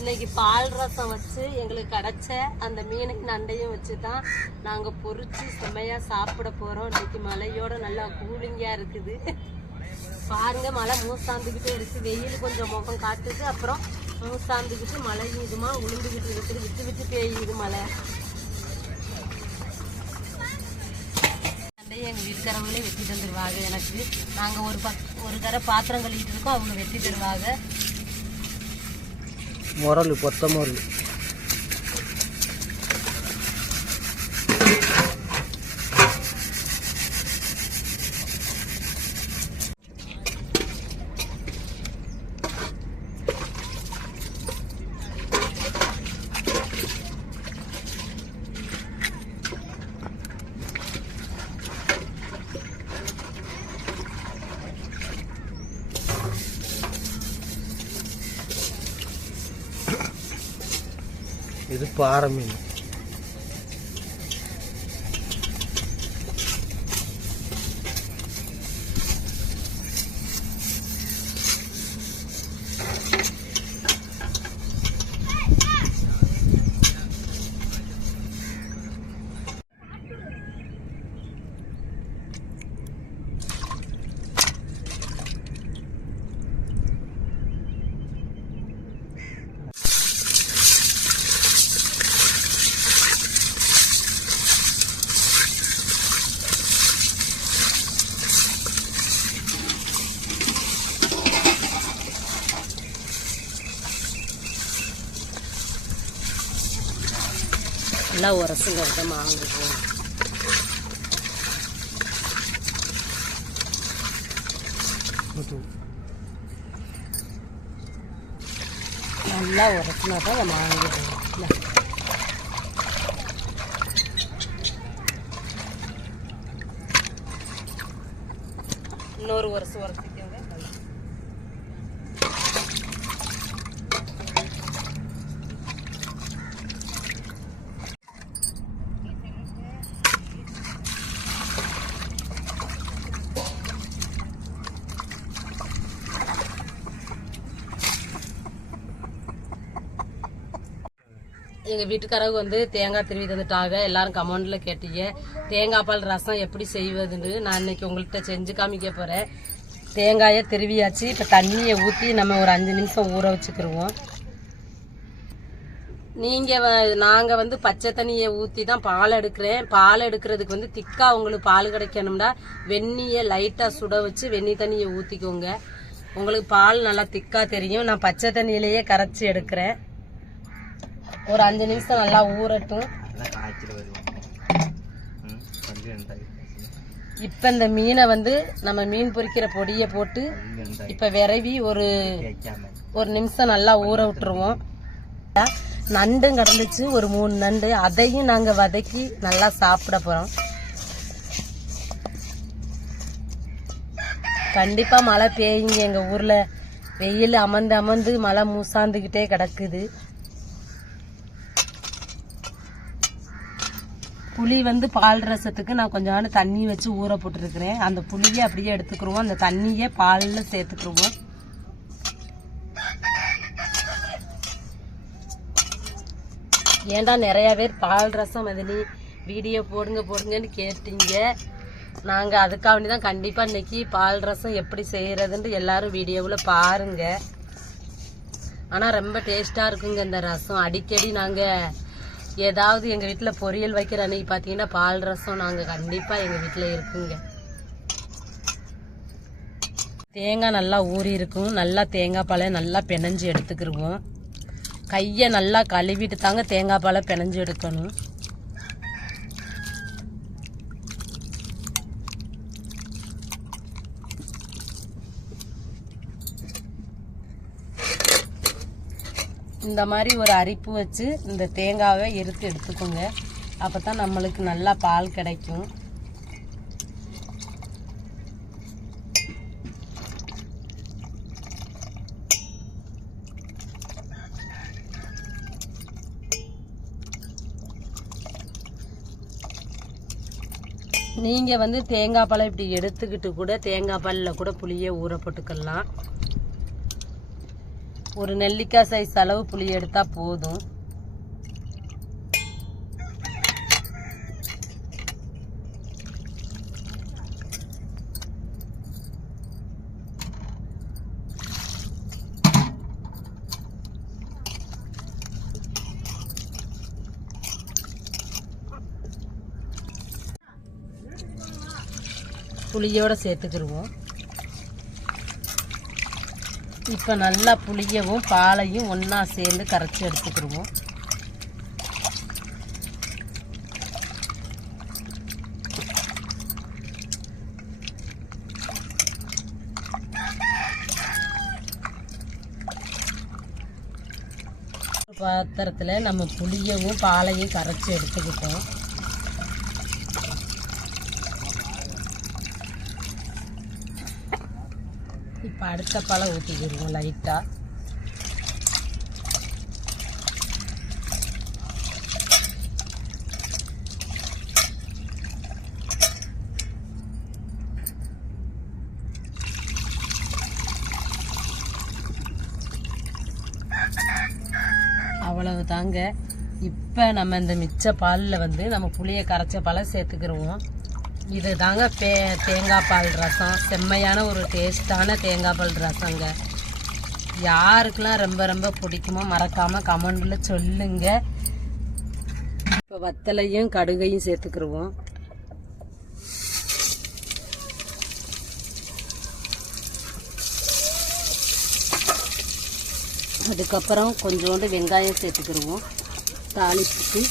இன்னைக்கு பால் ரசம் வச்சு எங்களுக்கு கிடைச்ச அந்த மீனை நண்டையும் வச்சு தான் நாங்கள் பொறிச்சு செம்மையாக சாப்பிட போகிறோம் இன்னைக்கு மழையோட நல்லா கூலிங்காக இருக்குது. பாருங்க மழை மூசாந்துக்கிட்டே இருக்கு. வெயில் கொஞ்சம் முகம் காட்டுது. அப்புறம் மூசாந்துக்கிட்டு மழை இதுமா உளுந்துக்கிட்டு இருக்குது. விட்டு விட்டு பெய்யுது மழை. சண்டையை எங்கள் வீட்டுக்காரவங்களே வெட்டி தந்துடுவாங்க எனக்கு. நாங்கள் ஒரு பக் ஒரு தடவை பாத்திரம் கழுவிட்டு இருக்கோம். அவங்க வெட்டி தருவாங்க. morol y puerto. Ele para, menino. நல்லா உரசுங்க விதமாக ஆகுது நல்லா உரசினா தான் மாங்கிடுவோம் இன்னொரு வருஷம் உரசு. எங்கள் வீட்டுக்காரங்க வந்து தேங்காய் திருவி தந்துட்டாங்க. எல்லாரும் கமெண்ட்ல கேட்டீங்க. தேங்காய் பால் ரசம் எப்படி செய்வதுன்னு நான் இன்னைக்கு உங்கள்கிட்ட செஞ்சு காமிக்க போகிறேன் தேங்காயை திருவியாச்சு. இப்போ தண்ணியை ஊற்றி நம்ம ஒரு அஞ்சு நிமிஷம் ஊற வச்சுக்கிருவோம். நீங்கள் நாங்கள் வந்து பச்சை தண்ணியை ஊற்றி தான் பால் எடுக்கிறேன். பால் எடுக்கிறதுக்கு வந்து திக்காக உங்களுக்கு பால் கிடைக்கணும்னா வெந்நியை லைட்டாக சுட வச்சு வெந்நி தண்ணியை ஊற்றிக்கோங்க உங்களுக்கு பால் நல்லா திக்காக தெரியும். நான் பச்சை தண்ணியிலேயே கரைச்சி எடுக்கிறேன். ஒரு அஞ்சு நிமிஷம் நல்லா ஊறட்டும். இப்போ இந்த மீனை வந்து நம்ம மீன் பொறிக்கிற பொடியை போட்டு இப்போ விரவி ஒரு ஒரு நிமிஷம் நல்லா ஊற விட்டுருவோம். நண்டும் கிடந்துச்சு ஒரு மூணு நண்டு. அதையும் நாங்கள் வதக்கி நல்லா சாப்பிட போகிறோம் கண்டிப்பாக மழை பெய்யுங்க. எங்கள் ஊரில் வெயில் அமர்ந்து அமர்ந்து மழை மூசாந்துக்கிட்டே கிடக்குது. புளி வந்து பால் ரசத்துக்கு நான் கொஞ்சோண்டு தண்ணி வச்சு ஊற போட்டுருக்கிறேன். அந்த புளியை அப்படியே எடுத்துக்கிருவோம். அந்த தண்ணியை பாலில் சேர்த்துக்கிருவோம். ஏன்டா நிறைய பேர் பால் ரசம் மதினி வீடியோ போடுங்க போடுங்கன்னு கேட்டீங்க. நாங்கள் அதுக்காக வேண்டி தான் கண்டிப்பாக இன்னைக்கு பால் ரசம் எப்படி செய்கிறதுன்ட்டு எல்லாரும் வீடியோவில் பாருங்கள் ஆனால் ரொம்ப டேஸ்ட்டாக இருக்குங்க இந்த ரசம். அடிக்கடி நாங்கள் ஏதாவது எங்கள் வீட்டில் பொரியல் வைக்கிற அன்னைக்கு பார்த்தீங்கன்னா பால் ரசம் நாங்கள் கண்டிப்பாக எங்கள் வீட்டில் இருக்குங்க. தேங்காய் நல்லா ஊறி இருக்கும். நல்லா தேங்காய் பாலை நல்லா பிணைஞ்சு எடுத்துக்கிருவோம். கையை நல்லா கழுவிட்டு தாங்க தேங்காய் பாலை பிணைஞ்சு எடுக்கணும். இந்த மாதிரி ஒரு அரிப்பு வச்சு இந்த தேங்காவை எடுத்து எடுத்துக்கோங்க. அப்போ தான் நம்மளுக்கு நல்லா பால் கிடைக்கும். நீங்கள் வந்து தேங்காய் பழம் இப்படி எடுத்துக்கிட்டு கூட தேங்காய் பாலில் கூட புளியை ஊற போட்டுக்கலாம். ஒரு நெல்லிக்காய் சைஸ் அளவு புளி எடுத்தா போதும். புளியோட சேர்த்துக்கிடுவோம் இப்போ நல்லா புளியவும் பாலையும் ஒன்றா சேர்ந்து கரைச்சி எடுத்துக்கிடுவோம். பாத்திரத்தில் நம்ம புளியவும் பாலையும் கரைச்சி எடுத்துக்கிட்டோம். இப்போ அடுத்த பழம் ஊற்றிக்கிடுவோம் லைட்டாக அவ்வளவு தாங்க இப்போ நம்ம இந்த மிச்ச பாலில் வந்து நம்ம புளியை கரைச்ச பழம் சேர்த்துக்கிடுவோம் இது தாங்க பே தேங்காய் பால் ரசம். செம்மையான ஒரு டேஸ்ட்டான தேங்காய் பால் ரசங்க. யாருக்கெல்லாம் ரொம்ப ரொம்ப பிடிக்குமோ மறக்காமல் கமெண்டில் சொல்லுங்க. இப்போ வத்தலையும் கடுகையும் சேர்த்துக்கிடுவோம் அதுக்கப்புறம் கொஞ்சோண்டு வெங்காயம் சேர்த்துக்கிடுவோம் தாளிப்புக்கு.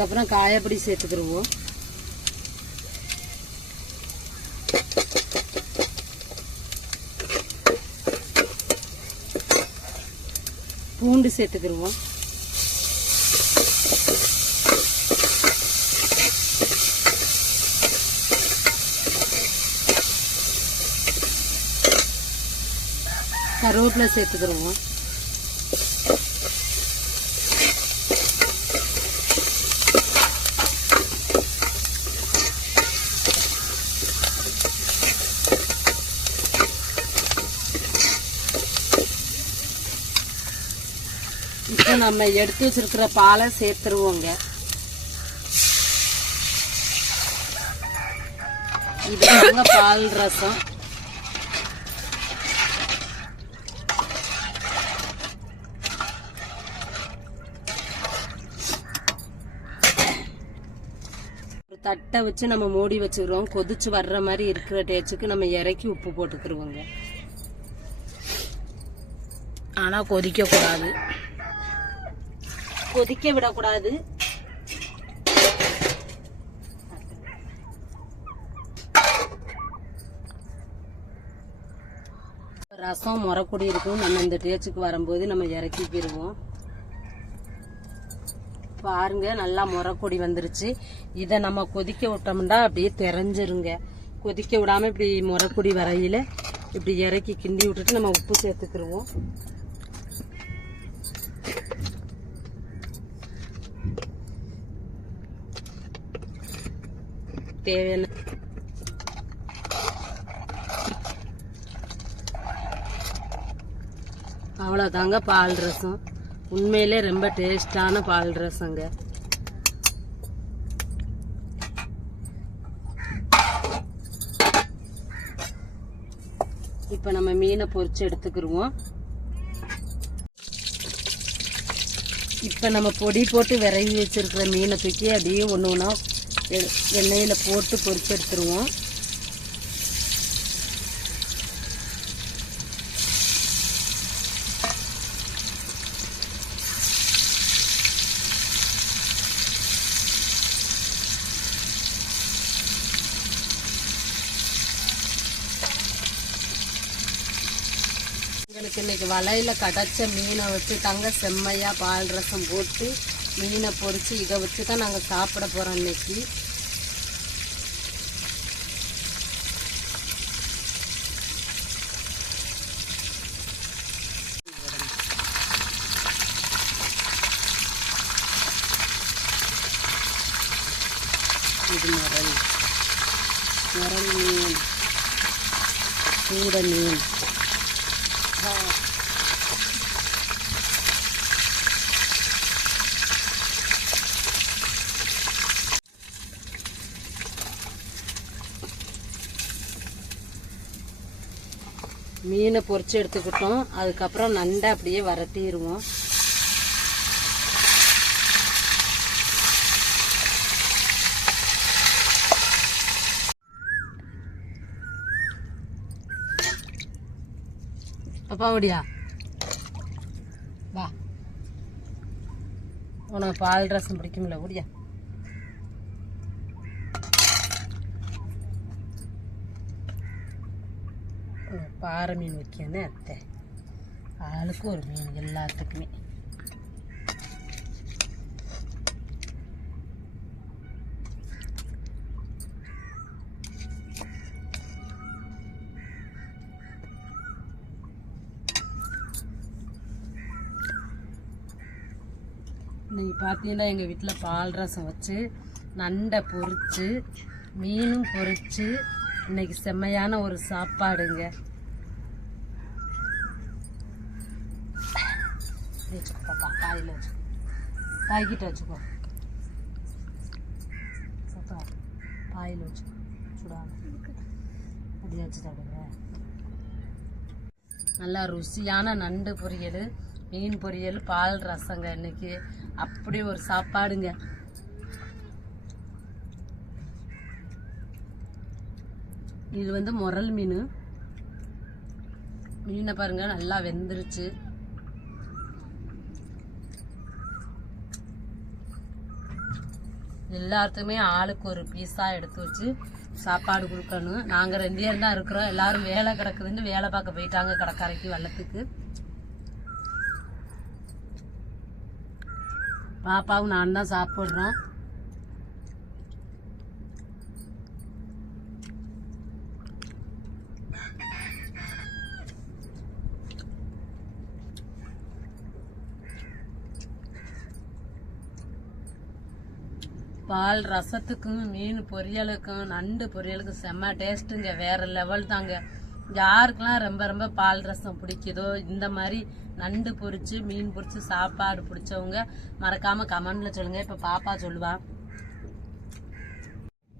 அதுக்கப்புறம் காயப்பொடி சேர்த்துக்கிடுவோம் பூண்டு சேர்த்துக்கிடுவோம் கருவேப்பிலை சேர்த்துக்கிடுவோம் இப்போ நம்ம எடுத்து வச்சிருக்கிற பாலை சேர்த்துருவோங்க. இது பால் ரசம். ஒரு தட்டை வச்சு நம்ம மூடி வச்சுக்கிறோம் கொதிச்சு வர்ற மாதிரி இருக்கிற டேச்சுக்கு நம்ம இறக்கி உப்பு போட்டுக்கிருவோங்க. ஆனால் கொதிக்கக்கூடாது. கொதிக்க விடக்கூடாது. ரசம் முறக்கூடி இருக்கும். நம்ம இந்த டேச்சுக்கு வரும்போது நம்ம இறக்கிக்கிடுவோம் பாருங்க நல்லா முறக்கொடி வந்துருச்சு. இதை நம்ம கொதிக்க விட்டோம்னா அப்படியே தெரிஞ்சிருங்க. கொதிக்க விடாமல் இப்படி முறக்கொடி வரையில் இப்படி இறக்கி கிண்டி விட்டுட்டு நம்ம உப்பு சேர்த்துக்கிருவோம். தேவையான அவ்வளோதாங்க பால் ரசம். உண்மையிலே ரொம்ப டேஸ்டான பால் ரசங்க. இப்போ நம்ம மீனை பொறிச்சு எடுத்துக்கிடுவோம் இப்போ நம்ம பொடி போட்டு விரைவி வச்சிருக்கிற மீனை தூக்கி அப்படியே ஒன்று ஒன்றா எண்ணெயில் போட்டு பொறிச்சு எடுத்துருவோம். எங்களுக்கு இன்னைக்கு வலையில கடைச்ச மீனை வச்சு தங்க செம்மையா பால் ரசம் போட்டு மீனை பொறிச்சு இதை வச்சு தான் நாங்கள் சாப்பிட போகிறோம் இன்றைக்கி இது முரல். முரல் மீன். சூட மீன். மீனை பொறிச்சு எடுத்துக்கிட்டோம். அதுக்கப்புறம் நண்டை அப்படியே வரட்டிடுவோம். அப்பா ஓடியா? வா. உனக்கு பால் ரசம் பிடிக்கும்ல ஓடியா? பாறை மீன் வைக்கணும் அத்தை. ஆளுக்கு ஒரு மீன் எல்லாத்துக்குமே. நீங்கள் பார்த்தீங்கன்னா எங்கள் வீட்டில் பால் ரசம் வச்சு நண்டை பொரித்து மீனும் பொரித்து இன்னைக்கு செம்மையான ஒரு சாப்பாடுங்க. இது வச்சுக்கோ காயில் வச்சுக்கோ பாய்கிட்ட வச்சுக்கோ. பாப்பா பாயில் வச்சுக்கோ சுடாம. அப்படி வச்சு சாப்பிடுங்க. நல்லா ருசியான நண்டு பொரியல் மீன் பொரியல் பால் ரசங்க இன்னைக்கு. அப்படி ஒரு சாப்பாடுங்க. இது வந்து முரல் மீன். மீனை பாருங்க நல்லா வெந்துருச்சு. எல்லாத்துக்குமே ஆளுக்கு ஒரு பீஸாக எடுத்து வச்சு சாப்பாடு கொடுக்கணும். நாங்கள் ரெண்டு பேர் தான் இருக்கிறோம். எல்லாரும் வேலை கிடக்குதுன்னு வேலை பார்க்க போயிட்டாங்க கடற்கரைக்கு வெள்ளத்துக்கு. பாப்பாவும் நான் தான் சாப்பிட்றோம். பால் ரசத்துக்கும் மீன் பொரியலுக்கும் நண்டு பொரியலுக்கும் செம்ம டேஸ்ட்டுங்க வேற லெவல் தாங்க. யாருக்கெல்லாம் ரொம்ப ரொம்ப பால் ரசம் பிடிக்குதோ இந்த மாதிரி நண்டு பொரிச்சு மீன் பொரிச்சு சாப்பாடு பிடிச்சவங்க மறக்காம கமெண்ட்ல சொல்லுங்க. இப்ப பாப்பா சொல்லுவா.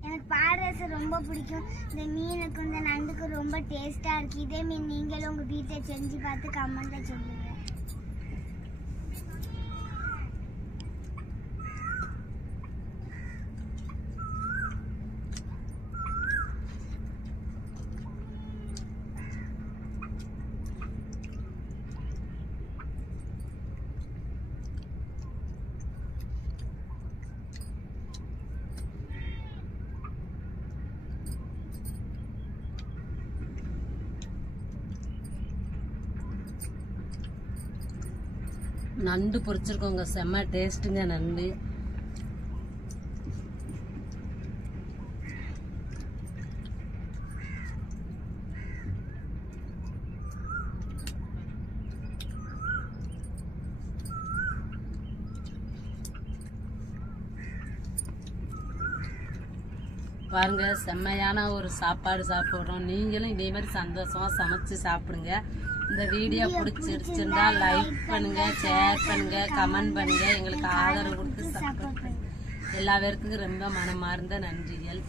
எனக்கு பாரரசம் ரொம்ப பிடிக்கும். இந்த மீனுக்கும் இந்த நண்டுக்கும் ரொம்ப டேஸ்டா இருக்கு. இதே மீன் நீங்களும் உங்க வீட்டில் செஞ்சு பார்த்து கமெண்ட்ல சொல்லுங்க. நண்டு பொரிச்சிருக்கோங்க. செம்ம டேஸ்ட்டுங்க நண்டு. பாருங்க செம்மையான ஒரு சாப்பாடு சாப்பிட்றோம். நீங்களும் இதே மாதிரி சந்தோஷமாக சமைச்சு சாப்பிடுங்க. இந்த வீடியோ பிடிச்சிருச்சுன்னா லைக் பண்ணுங்க ஷேர் பண்ணுங்க கமெண்ட் பண்ணுங்க. எங்களுக்கு ஆதரவு கொடுத்து சப்போர்ட் பண்ணுங்க. எல்லா பேருக்கும் ரொம்ப மனமார்ந்த நன்றிகள்.